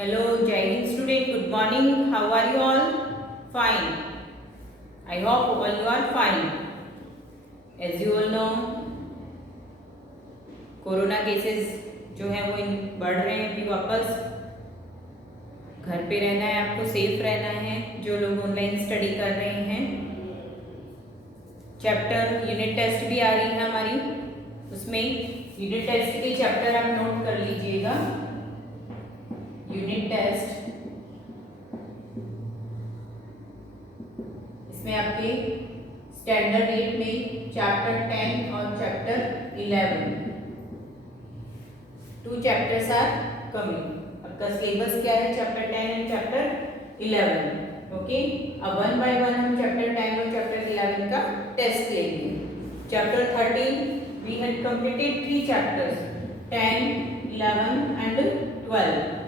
Hello, Jai Hind student. Good morning. How are you all? Fine. I hope all you are fine. As you all know, corona cases जो है वो बढ़ रहे हैं अभी वापस. घर पे रहना है, आपको सेफ रहना है. जो लोग ऑनलाइन स्टडी कर रहे हैं, चैप्टर यूनिट टेस्ट भी आ रही है हमारी, उसमें यूनिट टेस्ट के चैप्टर आप नोट कर लीजिएगा. यूनिट टेस्ट इसमें आपके स्टैंडर्ड 8 में चैप्टर 10 और चैप्टर 11 2 चैप्टर्स आर कमिंग. आपका सिलेबस क्या है? Chapter 10 and chapter 11. ओके, अब वन बाय वन हम चैप्टर 10 और चैप्टर 11 का टेस्ट लेंगे. Chapter 13 we had completed 3 chapters 10, 11 and 12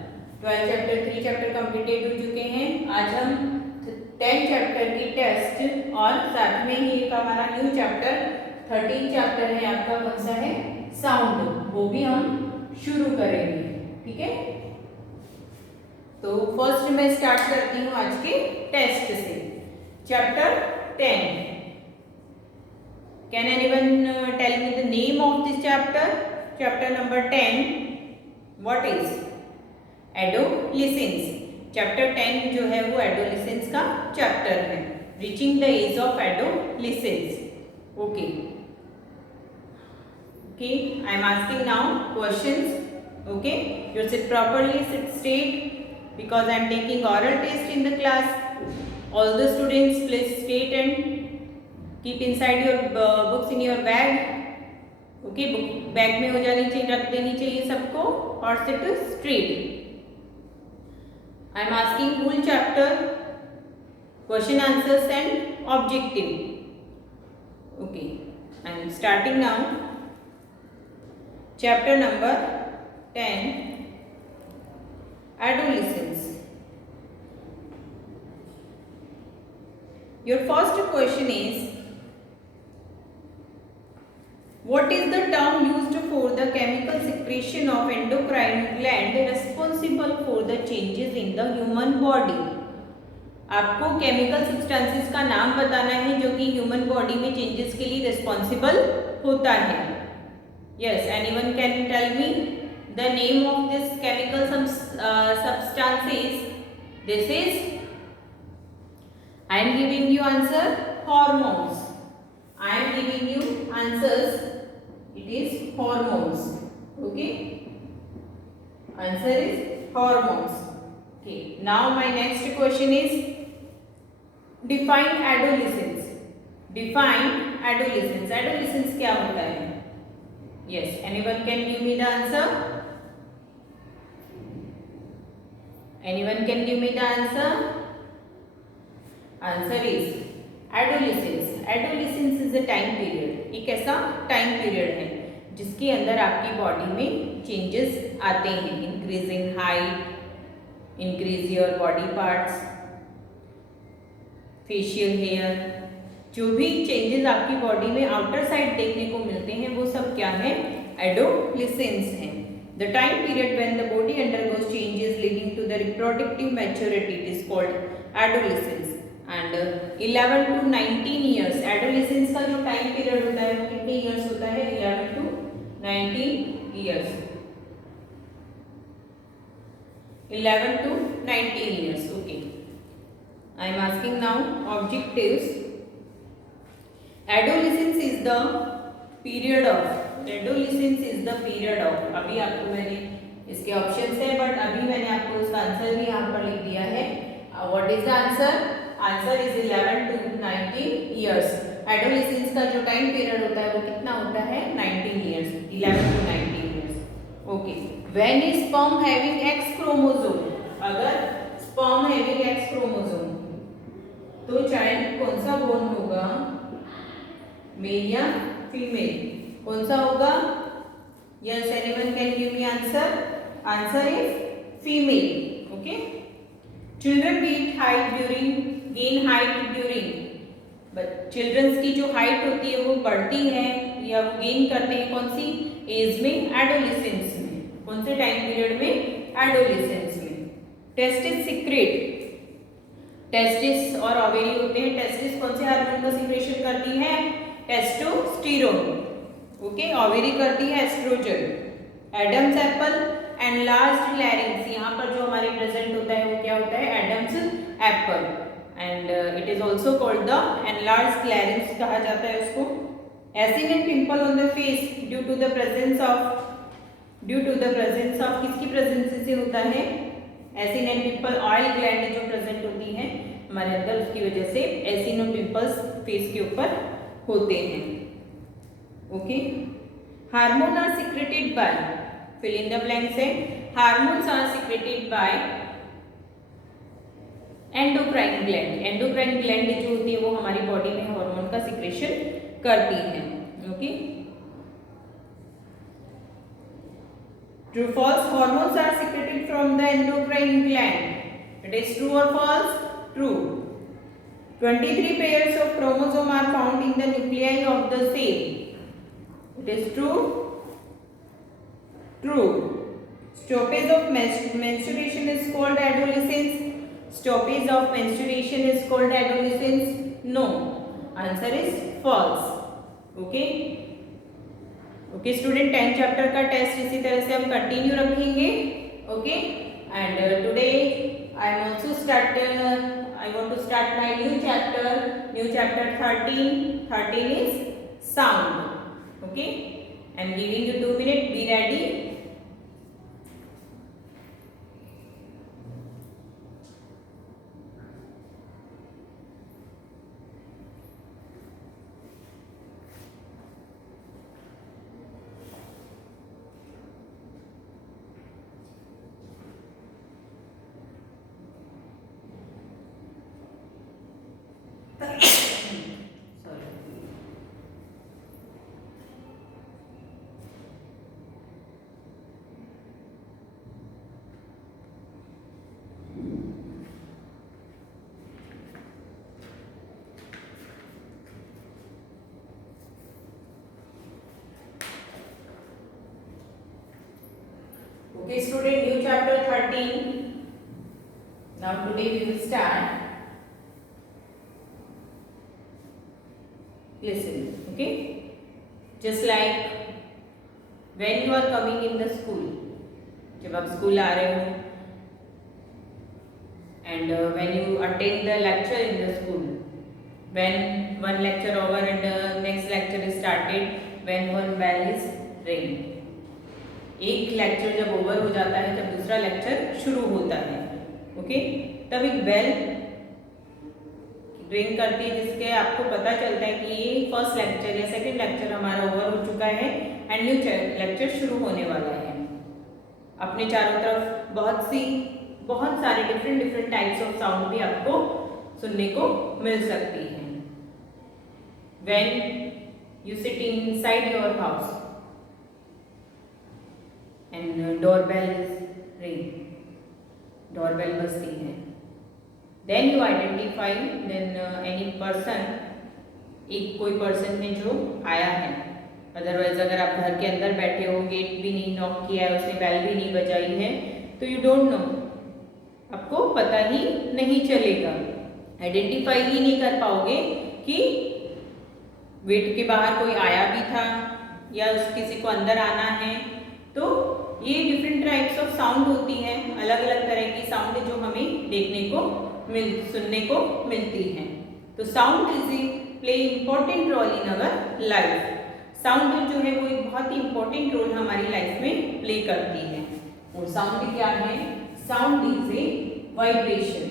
chapter 3 chapter completed हो चुके हैं. आज हम 10 चैप्टर की टेस्ट और साथ में ही एक हमारा न्यू चैप्टर 13 चैप्टर है आपका, कौन सा है? साउंड. वो भी हम शुरू करेंगे. ठीक है, तो फर्स्ट मैं स्टार्ट करती हूँ आज के टेस्ट से. Chapter 10. Can anyone tell me the name of this chapter? Chapter number 10 what is? Adolescence. Chapter 10 जो है वो एडोलिसेंस का चैप्टर है. Reaching the age of adolescence. Okay okay, I am asking now questions. Okay, you sit properly, sit straight because I am taking oral test in the class. All the students please straight and keep inside your books in your bag. Okay, book bag में हो जानी चाहिए, रख देनी चाहिए सबको, और seat straight. I am asking whole chapter, question answers and objective. Okay, I am starting now. Chapter number 10, adolescence. Your first question is, what is the term used for the chemical secretion of endocrine gland responsible for the changes in the human body? आपको chemical substances का नाम बताना है जो कि human body में changes के लिए रिस्पॉन्सिबल होता है. Yes, anyone can tell me the name of this chemical substances? This is, I am giving you answer, hormones. I am giving you answers. It is hormones. Okay, answer is hormones. Okay, now my next question is, define adolescence. Define adolescence. Adolescence क्या होता है? Yes, anyone can give me the answer? Anyone can give me the answer? Answer is adolescence. Adolescence is a time period. एक ऐसा time period है जिसके अंदर आपकी body में चेंजेस आते हैं. Increase in height, increase your body parts, facial hair, जो भी चेंजेस आपकी बॉडी में आउटर साइड देखने को मिलते हैं वो सब क्या है? एडोलिसेंस है. The time period when the body undergoes changes leading to the reproductive maturity it is called adolescence. And 11 to 19 years, adolescence का जो टाइम पीरियड होता है वो कितने ईयर्स होता है? 11 to 19 years. 11 to 19 years. Okay, I am asking now objectives. Adolescence is the period of, adolescence is the period of, अभी आपको मैंने इसके ऑप्शंस है बट अभी मैंने आपको उसका आंसर भी यहाँ पर लिख दिया है. What is the answer? Answer is 11 to 19 years. Adolescence का जो टाइम पीरियड होता है वो कितना होता है? 19 years. 11 to 19 years. Okay, when is sperm having x chromosome? अगर स्पर्म हैविंग एक्स क्रोमोसोम तो चाइल्ड कौन सा बोर्न होगा? मेल या फीमेल? कौन सा होगा? Yes, anyone can give me answer? Answer is female. Okay, children gain height during, but childrens की जो हाइट होती है वो बढ़ती है या वो गेन करते हैं कौन सी? एज में? एडोलेसेंस में. कौन से टाइम पीरियड में? एडोलेसेंस में. टेस्टिस सीक्रेट, टेस्टिस और ओवेरी होते हैं। टेस्टिस कौन से हार्मोन का सीक्रेशन करती है? टेस्टोस्टेरोन। ओके, ओवेरी करती है oestrogen. Adam's apple, enlarged larynx, यहाँ पर जो हमारे प्रेजेंट होता है वो क्या होता है? Adam's apple, and it is also called the enlarged larynx कहा जाता है उसको। Acne and pimple on the face due to the presence of किसकी प्रेजेंस से होता है? Acne and pimple, oil gland जो प्रेजेंट होती है हमारे अंदर, उसकी वजह से एसिन और पिंपल्स फेस के ऊपर होते हैं। Okay, hormone are secreted by, fill in the blanks है। Hormones are secreted by endocrine gland. Endocrine gland जो होती है वो हमारी बॉडी में हार्मोन का सिक्रेशन करती है। Okay, true false, hormones are secreted from the endocrine gland. It is true और false? True. 23 pairs of chromosome are found in the nuclei of the cell. It is true? True. Stoppage of menstruation is called adolescence. Stoppage of menstruation is called adolescence. No. Answer is false. Okay. Okay student, 10th chapter का test इसी तरह से हम continue रखेंगे. Okay. And today I am also I want to start my new chapter 13. 13 is sound. Okay. I am giving you 2 minutes. Be ready. Okay student, new chapter 13. Now today we will start. Listen, okay? Just like when you are coming in the school, जब आप school आ रहे हो, and when you attend the lecture in the school, when one lecture over and next lecture is started, when one bell is ring. एक lecture जब over हो जाता है, जब दूसरा लेक्चर शुरू होता है, ओके, तब एक बेल रिंग करती है जिसके आपको पता चलता है कि ये फर्स्ट लेक्चर या सेकंड लेक्चर हमारा ओवर हो चुका है एंड न्यू लेक्चर शुरू होने वाला है। अपने चारों तरफ बहुत सारे डिफरेंट टाइप्स ऑफ साउंड भी आपको सुनने को मिल सकती है। When you sit inside your house and doorbell is ring, doorbell बजती है, then you identify then any person, एक कोई पर्सन है जो आया है। अदरवाइज अगर आप घर के अंदर बैठे हो, गेट भी नहीं नॉक किया है, उसने बेल भी नहीं बजाई है, तो यू डोंट नो, आपको पता ही नहीं चलेगा, आइडेंटिफाई ही नहीं कर पाओगे कि गेट के बाहर कोई आया भी था या किसी को अंदर आना है। तो ये डिफरेंट टाइप्स ऑफ साउंड होती हैं, अलग अलग तरह की साउंड जो हमें देखने को सुनने को मिलती हैं। तो sound play important role in our life. Sound जो है वो एक बहुत ही इम्पोर्टेंट रोल हमारी लाइफ में प्ले करती है। और साउंड क्या है? Sound is a vibration.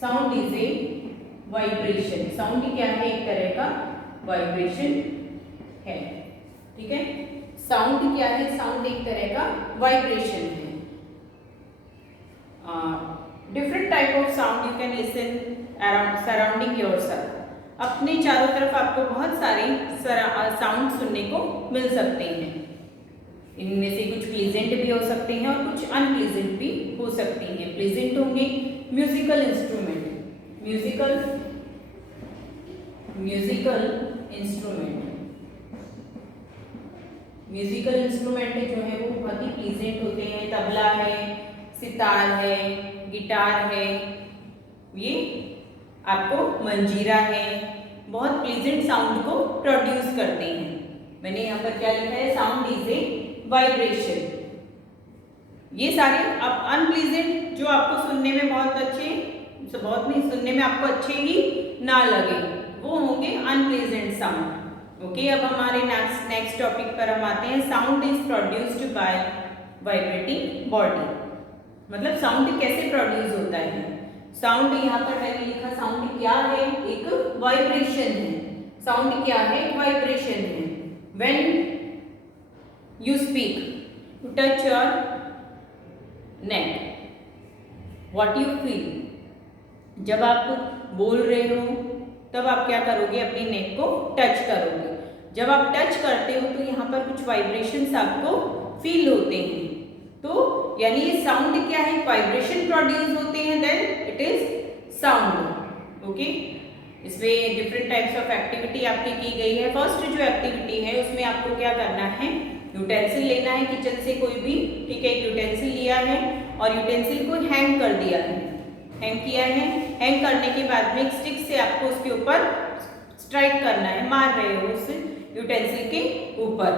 Sound is a vibration. Sound क्या है? एक तरह का वाइब्रेशन है, ठीक है। साउंड क्या है? साउंड एक तरह का वाइब्रेशन है। Different type of sound you can listen around surrounding yourself. अपने चारों तरफ आपको बहुत सारे साउंड सुनने को मिल सकते हैं। इनमें से कुछ प्लीजेंट भी हो सकते हैं और कुछ अनप्लीजेंट भी हो सकते हैं। प्लीजेंट होंगे म्यूजिकल इंस्ट्रूमेंट, म्यूजिकल इंस्ट्रूमेंट जो है वो बहुत ही प्लीजेंट होते हैं। तबला है, सितार है, गिटार है, ये आपको मंजीरा है, बहुत प्लीजेंट साउंड को प्रोड्यूस करते हैं। मैंने यहाँ पर क्या लिखा है, साउंड इज ए वाइब्रेशन। ये सारे अब अनप्लीजेंट जो आपको सुनने में बहुत अच्छे, बहुत नहीं सुनने में आपको अच्छे ही ना लगे, वो होंगे अनप्लीजेंट साउंड। ओके, अब हमारे नेक्स्ट टॉपिक पर हम आते हैं। Sound is produced by vibrating body. मतलब साउंड कैसे प्रोड्यूस होता है। साउंड यहाँ पर मैंने लिखा, साउंड क्या है, एक वाइब्रेशन है। साउंड क्या है, एक वाइब्रेशन है। When you speak, you touch your neck, what you feel. जब आप बोल रहे हो तब आप क्या करोगे, अपने नेक को टच करोगे। जब आप टच करते हो तो यहाँ पर कुछ वाइब्रेशंस आपको फील होते हैं। तो यानी ये साउंड क्या है, वाइब्रेशन प्रोड्यूस होते हैं, then it is sound. Okay, इसमें डिफरेंट टाइप्स ऑफ एक्टिविटी आपकी की गई है। फर्स्ट जो एक्टिविटी है उसमें आपको क्या करना है, यूटेंसिल लेना है किचन से कोई भी, ठीक है। एक यूटेंसिल लिया है और यूटेंसिल को हैंग कर दिया है, हैंग किया है। हैंग करने के बाद में एक स्टिक से आपको उसके ऊपर स्ट्राइक करना है, मार रहे हो उस यूटेंसिल के ऊपर।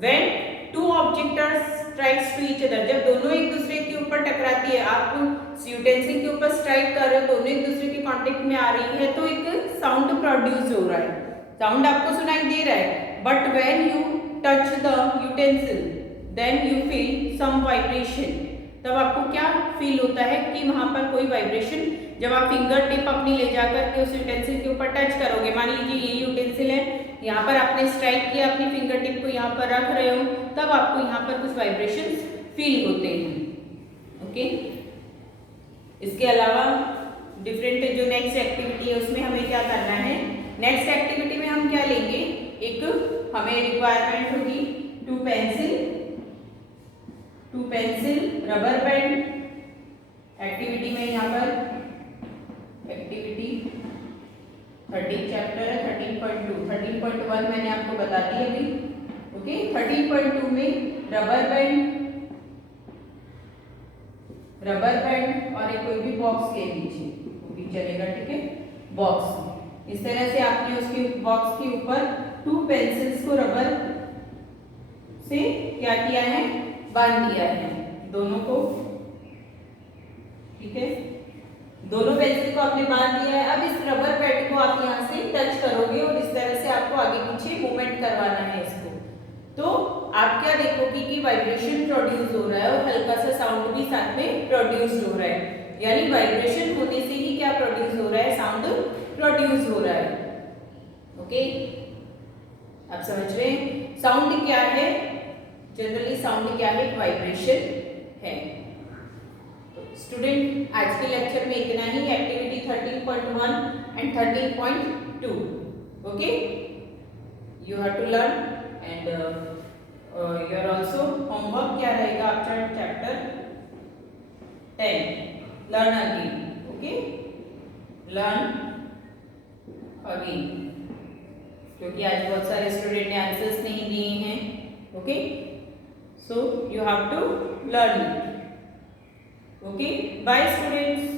When two object are strikes to each other, जब दोनों एक दूसरे के ऊपर टकराती है, आप यूटेंसिल के ऊपर स्ट्राइक कर रहे हो, दोनों एक दूसरे के कांटेक्ट में आ रही है, तो एक साउंड प्रोड्यूस हो रहा है। साउंड आपको सुनाई दे रहा है, but when you touch the utensil then you feel some vibration. तब आपको क्या फील होता है कि वहां पर कोई वाइब्रेशन, जब आप फिंगर टिप अपनी ले जाकर के उस यूटेंसिल के ऊपर टच करोगे, मान लीजिए ये यूटेंसिल है, यहाँ पर आपने स्ट्राइक किया, अपनी फिंगर टिप को यहाँ पर रख रहे हो, तब आपको यहाँ पर कुछ वाइब्रेशंस फील होते हैं। ओके, इसके अलावा डिफरेंट जो नेक्स्ट एक्टिविटी है उसमें हमें क्या करना है। नेक्स्ट एक्टिविटी में हम क्या लेंगे, एक हमें रिक्वायरमेंट होगी two pencil, rubber band. Activity में यहाँ पर एक्टिविटी 13 चैप्टर है, 13.2, 13.1 मैंने आपको बता दी अभी। ओके, 13.2 में रबर बैंड और एक कोई भी बॉक्स के पीछे वो भी चलेगा, ठीक है। बॉक्स इस तरह से आपने उसके बॉक्स के ऊपर 2 पेंसिल्स को रबर से क्या किया है, बांध दिया है दोनों को, ठीक है। दोनों पेंसिल को आपने बांध दिया है। अब इस रबर पैड को आप यहाँ से टच करोगे और इस तरह से आपको आगे पीछे मूवमेंट करवाना है इसको। तो आप क्या देखोगे कि वाइब्रेशन प्रोड्यूस हो रहा है और हल्का सा साउंड भी साथ में प्रोड्यूस हो रहा है। यानी वाइब्रेशन होने से ही क्या प्रोड्यूस हो रहा है, साउंड प्रोड्यूस हो रहा है। ओके, आप समझ रहे हैं साउंड क्या है। जनरली साउंड क्या है, वाइब्रेशन है। स्टूडेंट, आज के लेक्चर में इतना ही। Activity 13.1 and 13.2, okay, you have to learn and your also homework क्या रहेगा after chapter 10, learn again. Okay, learn again, क्योंकि आज बहुत सारे स्टूडेंट ने आंसर्स नहीं दिए हैं। Okay, so you have to learn it. Okay, bye students.